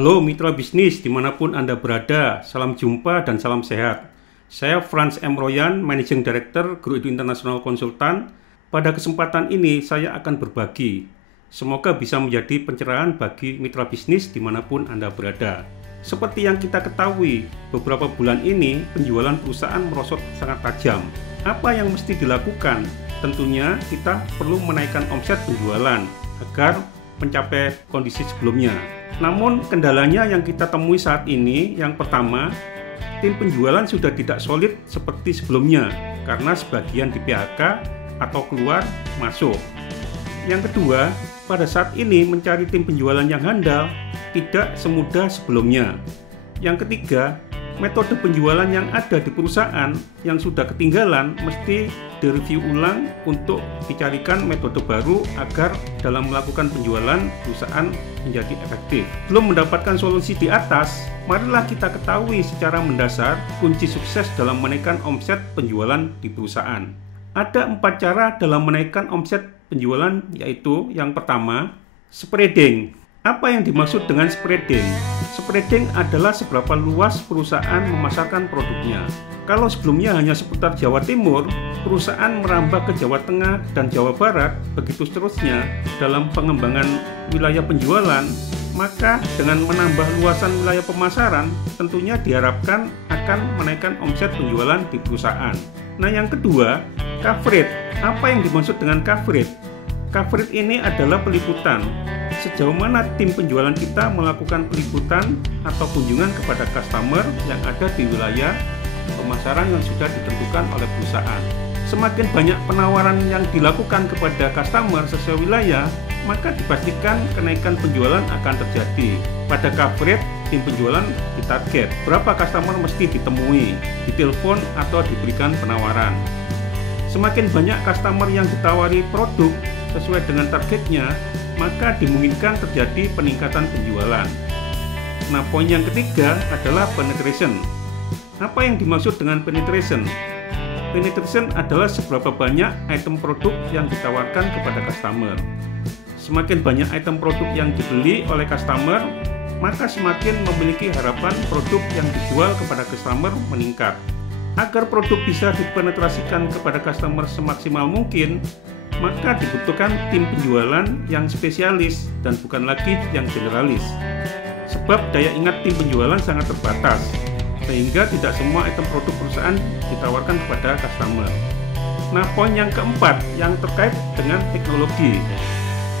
Halo mitra bisnis dimanapun Anda berada, salam jumpa dan salam sehat. Saya Frans M. Royan, Managing Director Grow Edu International Consultant. Pada kesempatan ini saya akan berbagi. Semoga bisa menjadi pencerahan bagi mitra bisnis dimanapun Anda berada. Seperti yang kita ketahui, beberapa bulan ini penjualan perusahaan merosot sangat tajam. Apa yang mesti dilakukan? Tentunya kita perlu menaikkan omset penjualan agar mencapai kondisi sebelumnya. Namun kendalanya yang kita temui saat ini, yang pertama, tim penjualan sudah tidak solid seperti sebelumnya karena sebagian di PHK atau keluar masuk. Yang kedua, pada saat ini mencari tim penjualan yang handal tidak semudah sebelumnya. Yang ketiga, metode penjualan yang ada di perusahaan yang sudah ketinggalan mesti direview ulang untuk dicarikan metode baru agar dalam melakukan penjualan perusahaan menjadi efektif. Belum mendapatkan solusi di atas, marilah kita ketahui secara mendasar kunci sukses dalam menaikkan omset penjualan di perusahaan. Ada 4 cara dalam menaikkan omset penjualan, yaitu yang pertama, spreading. Apa yang dimaksud dengan spreading? Spreading adalah seberapa luas perusahaan memasarkan produknya. Kalau sebelumnya hanya seputar Jawa Timur, perusahaan merambah ke Jawa Tengah dan Jawa Barat, begitu seterusnya dalam pengembangan wilayah penjualan, maka dengan menambah luasan wilayah pemasaran, tentunya diharapkan akan menaikkan omset penjualan di perusahaan. Nah, yang kedua, coverage. Apa yang dimaksud dengan coverage? Coverage ini adalah peliputan. Sejauh mana tim penjualan kita melakukan peliputan atau kunjungan kepada customer yang ada di wilayah pemasaran yang sudah ditentukan oleh perusahaan. Semakin banyak penawaran yang dilakukan kepada customer sesuai wilayah, maka dipastikan kenaikan penjualan akan terjadi. Pada coverage, tim penjualan ditarget berapa customer mesti ditemui, ditelepon atau diberikan penawaran. Semakin banyak customer yang ditawari produk sesuai dengan targetnya, maka dimungkinkan terjadi peningkatan penjualan. Nah, poin yang ketiga adalah penetration. Apa yang dimaksud dengan penetration? Penetration adalah seberapa banyak item produk yang ditawarkan kepada customer. Semakin banyak item produk yang dibeli oleh customer, maka semakin memiliki harapan produk yang dijual kepada customer meningkat. Agar produk bisa dipenetrasikan kepada customer semaksimal mungkin, maka dibutuhkan tim penjualan yang spesialis dan bukan lagi yang generalis. Sebab daya ingat tim penjualan sangat terbatas, sehingga tidak semua item produk perusahaan ditawarkan kepada customer. Nah, poin yang keempat yang terkait dengan teknologi.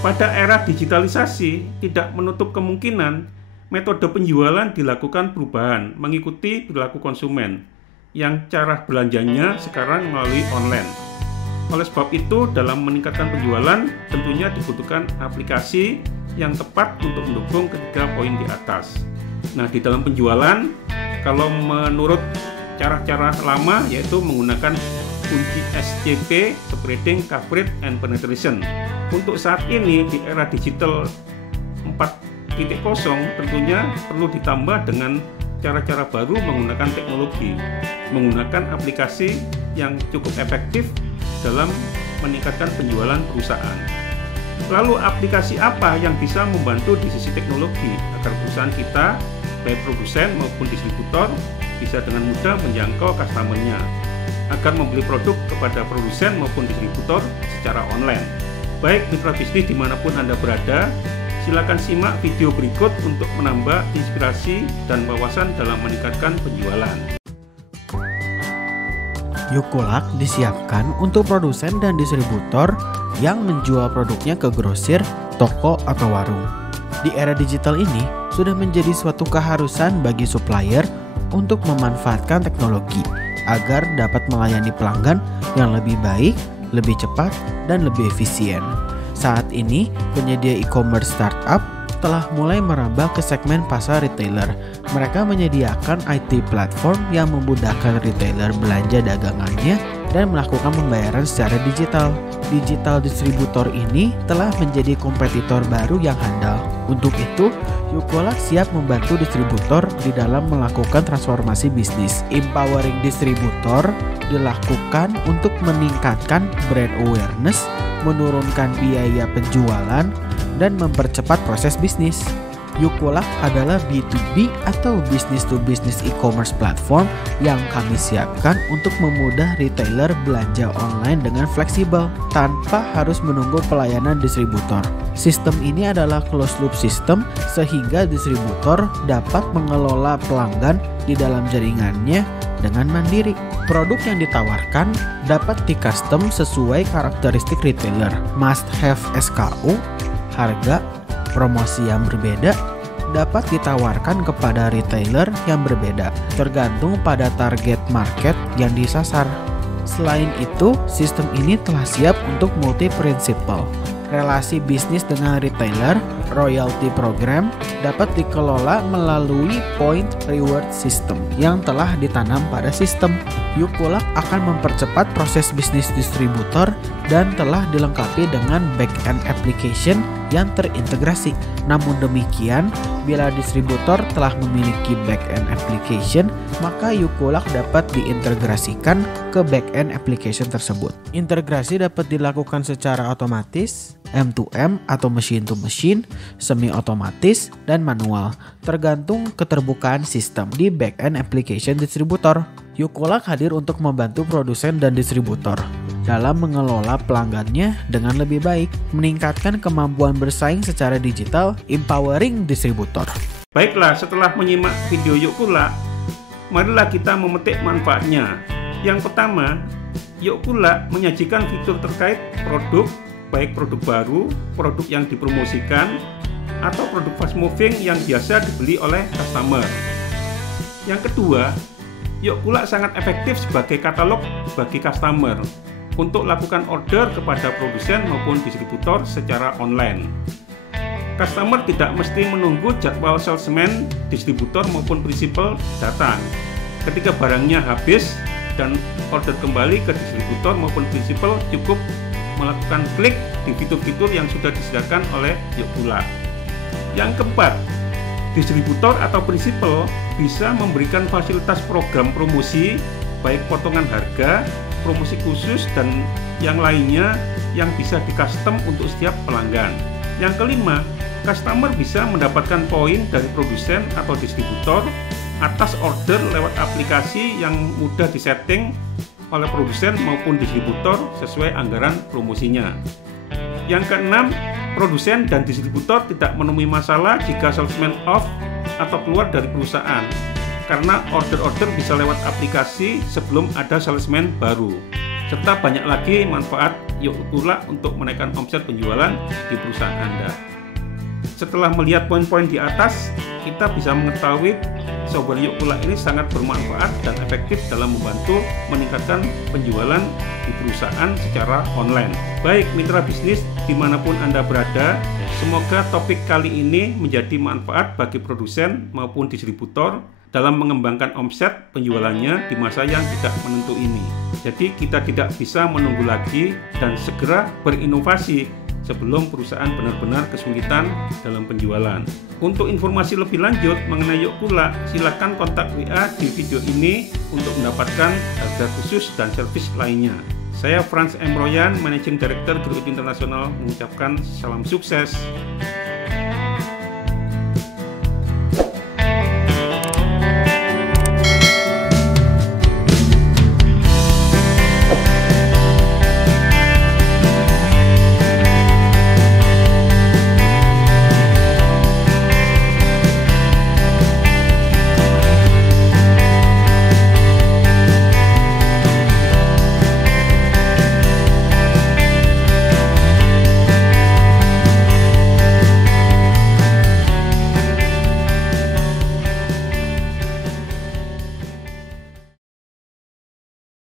Pada era digitalisasi, tidak menutup kemungkinan metode penjualan dilakukan perubahan mengikuti perilaku konsumen yang cara belanjanya sekarang melalui online. Oleh sebab itu, dalam meningkatkan penjualan, tentunya dibutuhkan aplikasi yang tepat untuk mendukung ketiga poin di atas. Nah, di dalam penjualan, kalau menurut cara-cara lama, yaitu menggunakan kunci SCP, spreading, coverage, and penetration. Untuk saat ini, di era digital 4.0, tentunya perlu ditambah dengan cara-cara baru menggunakan teknologi, menggunakan aplikasi yang cukup efektif dalam meningkatkan penjualan perusahaan. Lalu aplikasi apa yang bisa membantu di sisi teknologi agar perusahaan kita, baik produsen maupun distributor, bisa dengan mudah menjangkau customer-nya agar membeli produk kepada produsen maupun distributor secara online. Baik mitra bisnis dimanapun Anda berada, silakan simak video berikut untuk menambah inspirasi dan wawasan dalam meningkatkan penjualan. Yukulak disiapkan untuk produsen dan distributor yang menjual produknya ke grosir, toko, atau warung. Di era digital ini, sudah menjadi suatu keharusan bagi supplier untuk memanfaatkan teknologi agar dapat melayani pelanggan yang lebih baik, lebih cepat, dan lebih efisien. Saat ini, penyedia e-commerce startup telah mulai merambah ke segmen pasar retailer. Mereka menyediakan IT platform yang memudahkan retailer belanja dagangannya dan melakukan pembayaran secara digital. Digital distributor ini telah menjadi kompetitor baru yang handal. Untuk itu, Yukulak siap membantu distributor di dalam melakukan transformasi bisnis. Empowering distributor dilakukan untuk meningkatkan brand awareness, menurunkan biaya penjualan, dan mempercepat proses bisnis. Yukulak adalah B2B atau business to business e-commerce platform yang kami siapkan untuk memudah retailer belanja online dengan fleksibel tanpa harus menunggu pelayanan distributor. Sistem ini adalah closed loop system sehingga distributor dapat mengelola pelanggan di dalam jaringannya dengan mandiri. Produk yang ditawarkan dapat di-custom sesuai karakteristik retailer, must have SKU, harga, promosi yang berbeda, dapat ditawarkan kepada retailer yang berbeda, tergantung pada target market yang disasar. Selain itu, sistem ini telah siap untuk multi-prinsipal. Relasi bisnis dengan retailer, royalty program dapat dikelola melalui point reward system yang telah ditanam pada sistem. Yukulak akan mempercepat proses bisnis distributor dan telah dilengkapi dengan back-end application yang terintegrasi. Namun demikian, bila distributor telah memiliki back-end application, maka Yukulak dapat diintegrasikan ke back-end application tersebut. Integrasi dapat dilakukan secara otomatis, M2M atau machine to machine, semi-otomatis, dan manual, tergantung keterbukaan sistem di back-end application distributor. Yukulak hadir untuk membantu produsen dan distributor dalam mengelola pelanggannya dengan lebih baik, meningkatkan kemampuan bersaing secara digital, empowering distributor. Baiklah, setelah menyimak video Yukulak, marilah kita memetik manfaatnya. Yang pertama, Yukulak menyajikan fitur terkait produk, baik produk baru, produk yang dipromosikan, atau produk fast moving yang biasa dibeli oleh customer. Yang kedua, Yukulak sangat efektif sebagai katalog bagi customer untuk lakukan order kepada produsen maupun distributor secara online. Customer tidak mesti menunggu jadwal salesman, distributor maupun prinsipal datang. Ketika barangnya habis dan order kembali ke distributor maupun prinsipal, cukup melakukan klik di fitur-fitur yang sudah disediakan oleh Yukulak. Yang keempat, distributor atau prinsipal bisa memberikan fasilitas program promosi, baik potongan harga, promosi khusus, dan yang lainnya yang bisa di-custom untuk setiap pelanggan. Yang kelima, customer bisa mendapatkan poin dari produsen atau distributor atas order lewat aplikasi yang mudah disetting oleh produsen maupun distributor sesuai anggaran promosinya. Yang keenam, produsen dan distributor tidak menemui masalah jika salesman off atau keluar dari perusahaan, karena order-order bisa lewat aplikasi sebelum ada salesman baru. Serta banyak lagi manfaat Yukulak untuk menaikkan omset penjualan di perusahaan Anda. Setelah melihat poin-poin di atas, kita bisa mengetahui software Yukulak ini sangat bermanfaat dan efektif dalam membantu meningkatkan penjualan di perusahaan secara online. Baik mitra bisnis dimanapun Anda berada, semoga topik kali ini menjadi manfaat bagi produsen maupun distributor dalam mengembangkan omset penjualannya di masa yang tidak menentu ini. Jadi kita tidak bisa menunggu lagi dan segera berinovasi sebelum perusahaan benar-benar kesulitan dalam penjualan. Untuk informasi lebih lanjut mengenai Yukulak, silakan kontak WA di video ini untuk mendapatkan harga khusus dan servis lainnya. Saya Frans M. Royan, Managing Director Grouped International mengucapkan salam sukses.